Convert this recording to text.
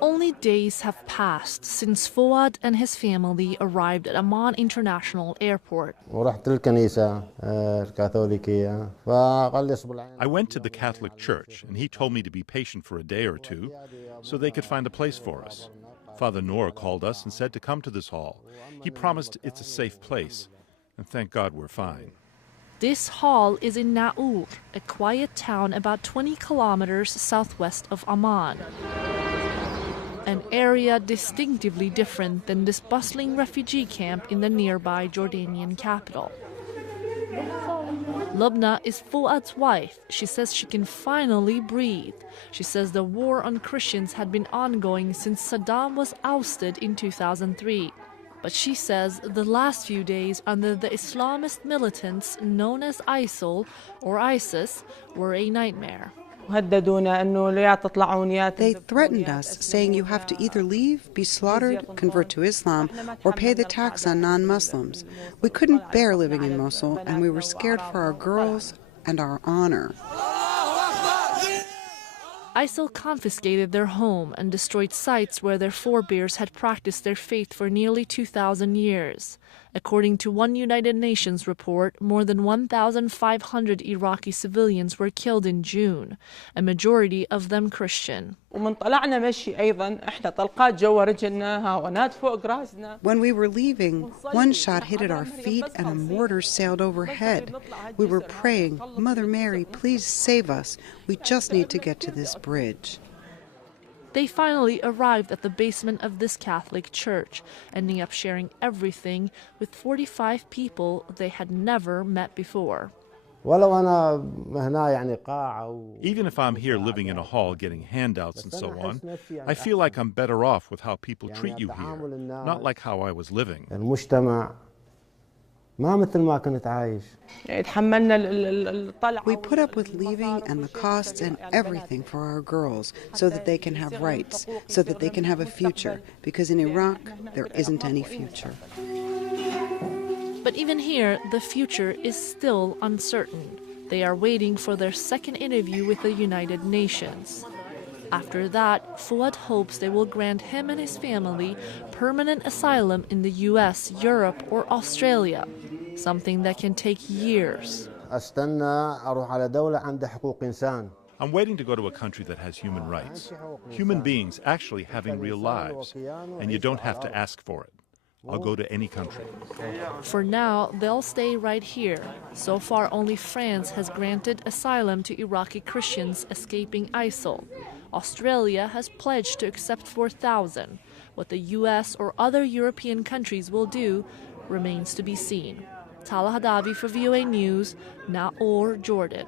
Only days have passed since Fuad and his family arrived at Amman International Airport. I went to the Catholic Church, and he told me to be patient for a day or two so they could find a place for us. Father Noor called us and said to come to this hall. He promised it's a safe place, and thank God we're fine. This hall is in Naur, a quiet town about 20 kilometers southwest of Amman. An area distinctively different than this bustling refugee camp in the nearby Jordanian capital. Lubna is Fuad's wife. She says she can finally breathe. She says the war on Christians had been ongoing since Saddam was ousted in 2003. But she says the last few days under the Islamist militants known as ISIL or ISIS were a nightmare. They threatened us, saying you have to either leave, be slaughtered, convert to Islam, or pay the tax on non-Muslims. We couldn't bear living in Mosul, and we were scared for our girls and our honor. ISIL confiscated their home and destroyed sites where their forebears had practiced their faith for nearly 2,000 years. According to one United Nations report, more than 1,500 Iraqi civilians were killed in June, a majority of them Christian. When we were leaving, one shot hit at our feet and a mortar sailed overhead. We were praying, "Mother Mary, please save us. We just need to get to this bridge." They finally arrived at the basement of this Catholic church, ending up sharing everything with 45 people they had never met before. Even if I'm here living in a hall getting handouts and so on, I feel like I'm better off with how people treat you here, not like how I was living. We put up with leaving and the costs and everything for our girls so that they can have rights, so that they can have a future, because in Iraq there isn't any future. But even here, the future is still uncertain. They are waiting for their second interview with the United Nations. After that, Fuad hopes they will grant him and his family permanent asylum in the US, Europe, or Australia, something that can take years. I'm waiting to go to a country that has human rights. Human beings actually having real lives, and you don't have to ask for it. I'll go to any country. For now, they'll stay right here. So far, only France has granted asylum to Iraqi Christians escaping ISIL. Australia has pledged to accept 4,000. What the US or other European countries will do remains to be seen. Tala Hadavi for VOA News, Naur, Jordan.